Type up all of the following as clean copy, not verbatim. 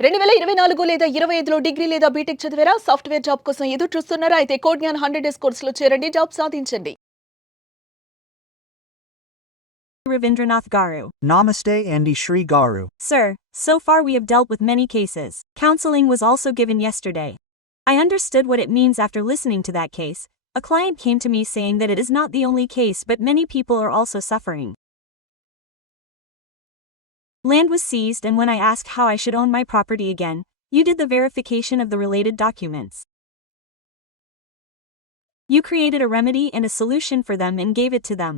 2024 లేదా 25లో డిగ్రీ లేదా బీటెక్ చదివారా? సాఫ్ట్‌వేర్ జాబ్ కోసం ఎదురు చూస్తున్నారా? అయితే కోడ్‌జ్ఞాన్ 100 డేస్ కోర్సులో చేరండి. జాబ్ సాధించండి. Ravindranath Garu. Namaste Andy Shri Garu. Sir, so far we have dealt with many cases. Counseling was also given yesterday. I understood what it means after listening to that case. A client came to me saying that it is not the only case but many people are also suffering. Land was seized and when I asked how I should own my property again, you did the verification of the related documents. You created a remedy and a solution for them and gave it to them.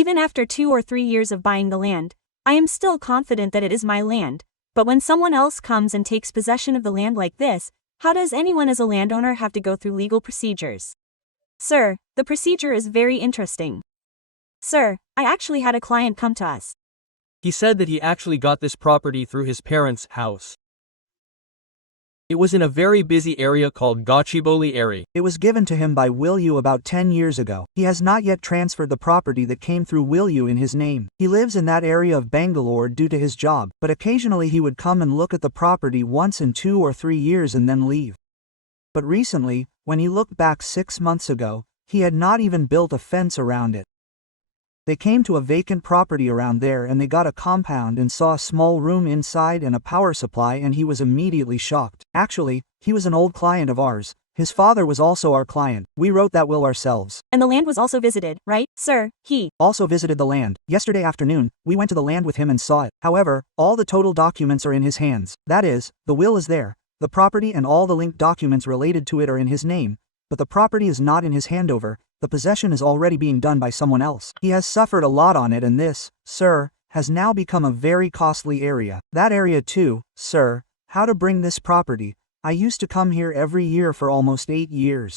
Even after 2 or 3 years of buying the land, I am still confident that it is my land, but when someone else comes and takes possession of the land like this, how does anyone as a landowner have to go through legal procedures? Sir, the procedure is very interesting. Sir, I actually had a client come to us. He said that he actually got this property through his parents' house. It was in a very busy area called Gachibowli area. It was given to him by Will Yu about 10 years ago. He has not yet transferred the property that came through Will Yu in his name. He lives in that area of Bangalore due to his job, but occasionally he would come and look at the property once in 2 or 3 years and then leave. But recently, when he looked back 6 months ago, he had not even built a fence around it. They came to a vacant property around there and they got a compound and saw a small room inside and a power supply and he was immediately shocked. Actually, he was an old client of ours. His father was also our client. We wrote that will ourselves. And the land was also visited, right, sir? He Also visited the land. Yesterday afternoon, we went to the land with him and saw it. However, all the total documents are in his hands. That is, the will is there. The property and all the linked documents related to it are in his name, but the property is not in his handover. The possession is already being done by someone else. He has suffered a lot on it and this, sir, has now become a very costly area. That area too, sir, how to bring this property. I used to come here every year for almost 8 years.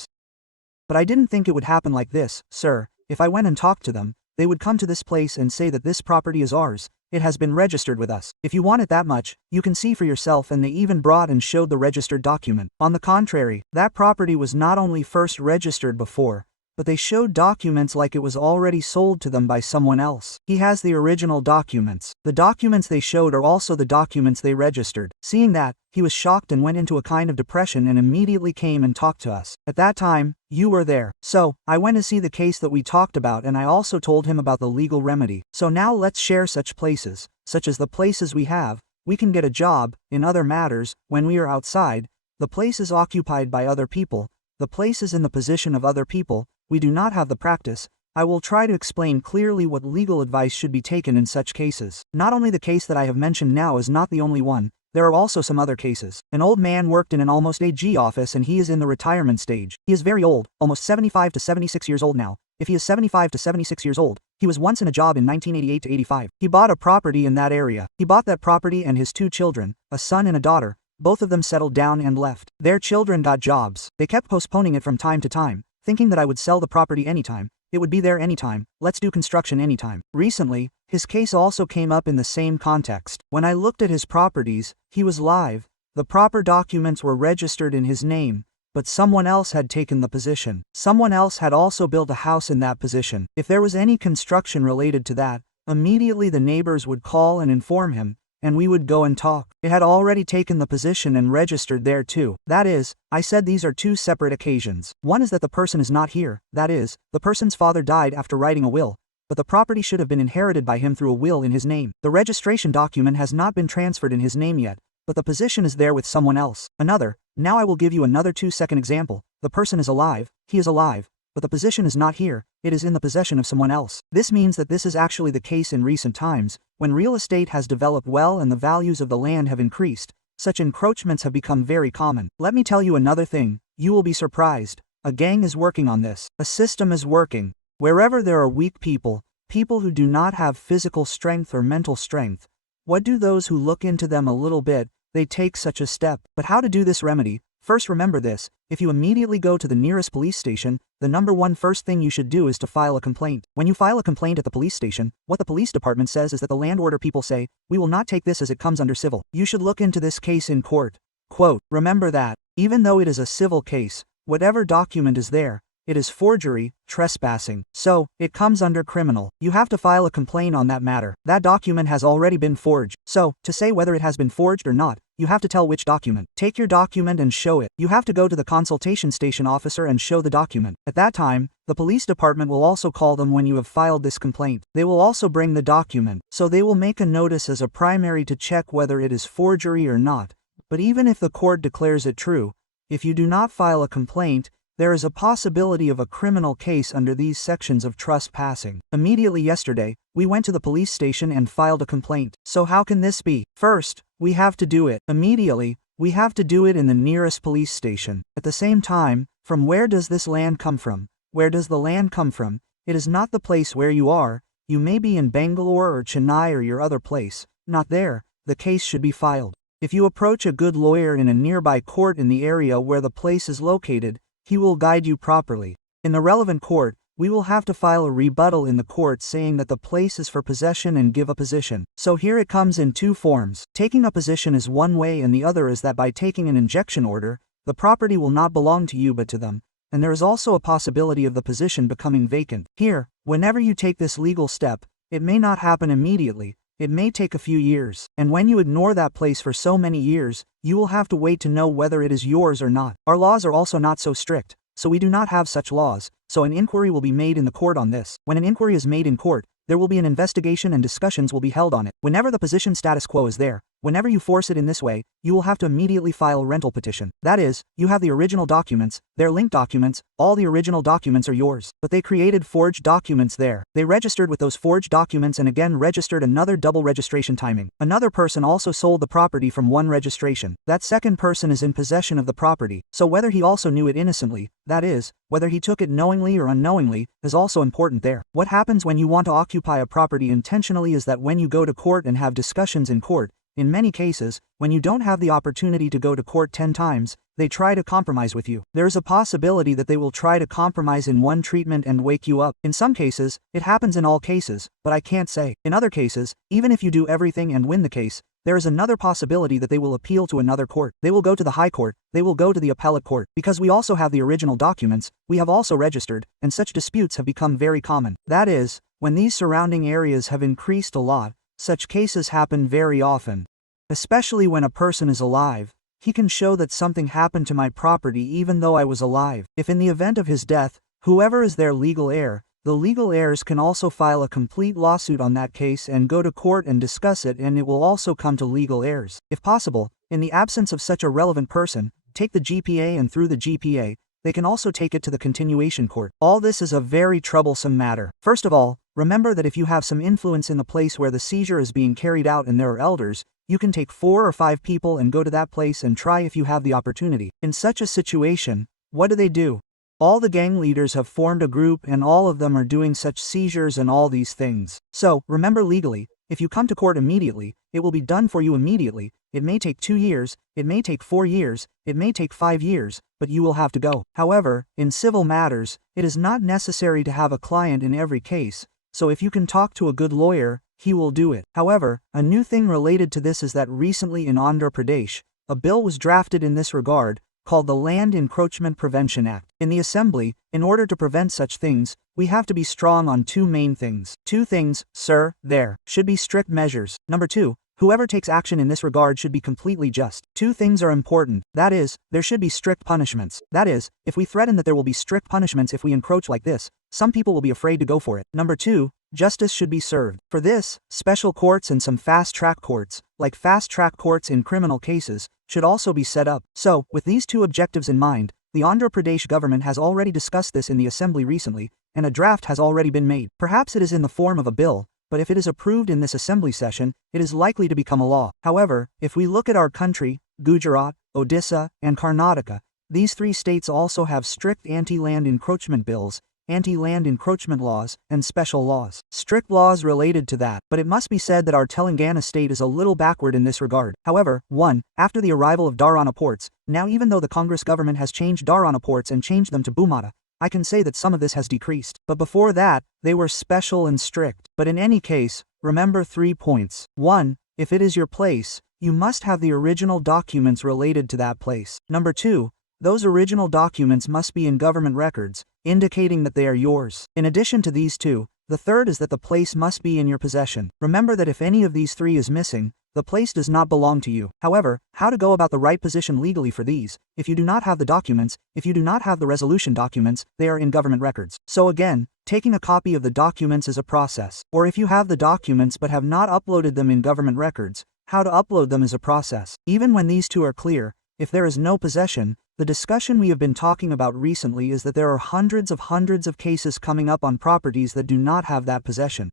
But I didn't think it would happen like this, sir. If I went and talked to them, they would come to this place and say that this property is ours. It has been registered with us. If you want it that much, you can see for yourself, and they even brought and showed the registered document. On the contrary, that property was not only first registered before, but they showed documents like it was already sold to them by someone else. He has the original documents. The documents they showed are also the documents they registered. Seeing that, he was shocked and went into a kind of depression and immediately came and talked to us. At that time, you were there. So, I went to see the case that we talked about and I also told him about the legal remedy. So now let's share such places, such as the places we have. We can get a job, in other matters, when we are outside. The place is occupied by other people. The place is in the position of other people. We do not have the practice. I will try to explain clearly what legal advice should be taken in such cases. Not only the case that I have mentioned now is not the only one, there are also some other cases. An old man worked in an almost AG office and he is in the retirement stage. He is very old, almost 75 to 76 years old now. If he is 75 to 76 years old, he was once in a job in 1988 to 85. He bought a property in that area. He bought that property and his 2 children, a son and a daughter, both of them settled down and left. Their children got jobs. They kept postponing it from time to time, thinking that I would sell the property anytime. It would be there anytime. Let's do construction anytime. Recently, his case also came up in the same context. When I looked at his properties, he was live. The proper documents were registered in his name, but someone else had taken the position. Someone else had also built a house in that position. If there was any construction related to that, immediately the neighbors would call and inform him, and we would go and talk. It had already taken the position and registered there too. That is, I said these are 2 separate occasions. One is that the person is not here, that is, the person's father died after writing a will, but the property should have been inherited by him through a will in his name. The registration document has not been transferred in his name yet, but the position is there with someone else. Another, now I will give you another 2-second example. The person is alive, he is alive, but the position is not here, it is in the possession of someone else. This means that this is actually the case in recent times, when real estate has developed well and the values of the land have increased. Such encroachments have become very common. Let me tell you another thing, you will be surprised. A gang is working on this. A system is working. Wherever there are weak people, people who do not have physical strength or mental strength, what do those who look into them a little bit, they take such a step. But how to do this remedy? First remember this, if you immediately go to the nearest police station, the number 1 first thing you should do is to file a complaint. When you file a complaint at the police station, what the police department says is that the land order people say, we will not take this as it comes under civil. You should look into this case in court. Quote, remember that, even though it is a civil case, whatever document is there, it is forgery, trespassing. So, it comes under criminal. You have to file a complaint on that matter. That document has already been forged. So, to say whether it has been forged or not, you have to tell which document. Take your document and show it. You have to go to the consultation station officer and show the document. At that time, the police department will also call them when you have filed this complaint. They will also bring the document, so they will make a notice as a primary to check whether it is forgery or not. But even if the court declares it true, if you do not file a complaint, there is a possibility of a criminal case under these sections of trespassing. Immediately yesterday, we went to the police station and filed a complaint. So how can this be? First, we have to do it. Immediately, we have to do it in the nearest police station. At the same time, from where does this land come from? Where does the land come from? It is not the place where you are. You may be in Bangalore or Chennai or your other place. Not there. The case should be filed. If you approach a good lawyer in a nearby court in the area where the place is located, he will guide you properly. In the relevant court, we will have to file a rebuttal in the court saying that the place is for possession and give a position. So here it comes in two forms. Taking a position is one way and the other is that by taking an injection order, the property will not belong to you but to them. And there is also a possibility of the position becoming vacant. Here, whenever you take this legal step, it may not happen immediately. It may take a few years. And when you ignore that place for so many years, you will have to wait to know whether it is yours or not. Our laws are also not so strict, so we do not have such laws, so an inquiry will be made in the court on this. When an inquiry is made in court, there will be an investigation and discussions will be held on it. Whenever the position status quo is there, whenever you force it in this way, you will have to immediately file a rental petition. That is, you have the original documents, their linked documents, all the original documents are yours. But they created forged documents there. They registered with those forged documents and again registered another double registration timing. Another person also sold the property from one registration. That second person is in possession of the property. So whether he also knew it innocently, that is, whether he took it knowingly or unknowingly, is also important there. What happens when you want to occupy a property intentionally is that when you go to court and have discussions in court, in many cases, when you don't have the opportunity to go to court 10 times, they try to compromise with you. There is a possibility that they will try to compromise in one treatment and wake you up. In some cases, it happens in all cases, but I can't say. In other cases, even if you do everything and win the case, there is another possibility that they will appeal to another court. They will go to the high court, they will go to the appellate court. Because we also have the original documents, we have also registered, and such disputes have become very common. That is, when these surrounding areas have increased a lot, such cases happen very often. Especially when a person is alive, he can show that something happened to my property even though I was alive. If in the event of his death, whoever is their legal heir, the legal heirs can also file a complete lawsuit on that case and go to court and discuss it, and it will also come to legal heirs. If possible, in the absence of such a relevant person, take the GPA, and through the GPA, they can also take it to the continuation court. All this is a very troublesome matter. First of all, remember that if you have some influence in the place where the seizure is being carried out and there are elders, you can take 4 or 5 people and go to that place and try if you have the opportunity. In such a situation, what do? All the gang leaders have formed a group and all of them are doing such seizures and all these things. So, remember legally, if you come to court immediately, it will be done for you immediately. It may take 2 years, it may take 4 years, it may take 5 years, but you will have to go. However, in civil matters, it is not necessary to have a client in every case, so if you can talk to a good lawyer, he will do it. However, a new thing related to this is that recently in Andhra Pradesh, a bill was drafted in this regard, called the Land Encroachment Prevention Act. In the Assembly, in order to prevent such things, we have to be strong on 2 main things. 2 things, sir, there should be strict measures. Number 2, whoever takes action in this regard should be completely just. 2 things are important. That is, there should be strict punishments. That is, if we threaten that there will be strict punishments if we encroach like this, some people will be afraid to go for it. Number 2, justice should be served. For this, special courts and some fast-track courts, like fast-track courts in criminal cases, should also be set up. So, with these 2 objectives in mind, the Andhra Pradesh government has already discussed this in the Assembly recently, and a draft has already been made. Perhaps it is in the form of a bill, but if it is approved in this Assembly session, it is likely to become a law. However, if we look at our country, Gujarat, Odisha, and Karnataka, these 3 states also have strict anti-land encroachment bills, anti-land encroachment laws, and special laws. Strict laws related to that, but it must be said that our Telangana state is a little backward in this regard. However, 1. After the arrival of Dharana ports, now even though the Congress government has changed Dharana ports and changed them to Bhumata, I can say that some of this has decreased. But before that, they were special and strict. But in any case, remember 3 points. 1. If it is your place, you must have the original documents related to that place. Number 2. Those original documents must be in government records, indicating that they are yours. In addition to these two, the third is that the place must be in your possession. Remember that if any of these three is missing, the place does not belong to you. However, how to go about the right position legally for these? If you do not have the documents, if you do not have the resolution documents, they are in government records. So again, taking a copy of the documents is a process. Or if you have the documents but have not uploaded them in government records, how to upload them is a process. Even when these two are clear, if there is no possession, the discussion we have been talking about recently is that there are hundreds of cases coming up on properties that do not have that possession.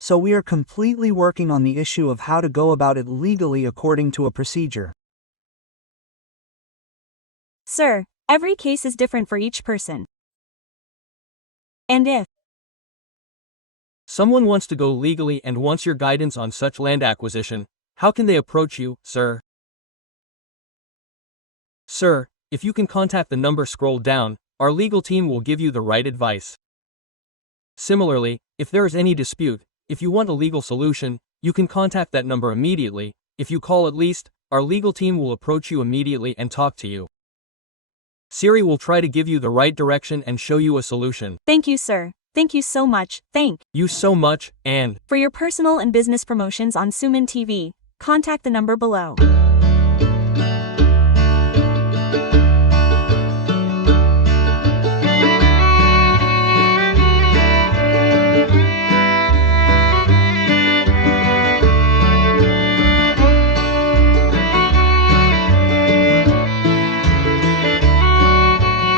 So we are completely working on the issue of how to go about it legally according to a procedure. Sir, every case is different for each person. And if Someone wants to go legally and wants your guidance on such land acquisition, how can they approach you, sir? Sir, if you can contact the number scrolled down, our legal team will give you the right advice. Similarly, if there is any dispute, if you want a legal solution, you can contact that number immediately. If you call at least, our legal team will approach you immediately and talk to you. Siri will try to give you the right direction and show you a solution. Thank you, sir. Thank you so much. Thank You so much, and for your personal and business promotions on Suman TV. Contact the number below.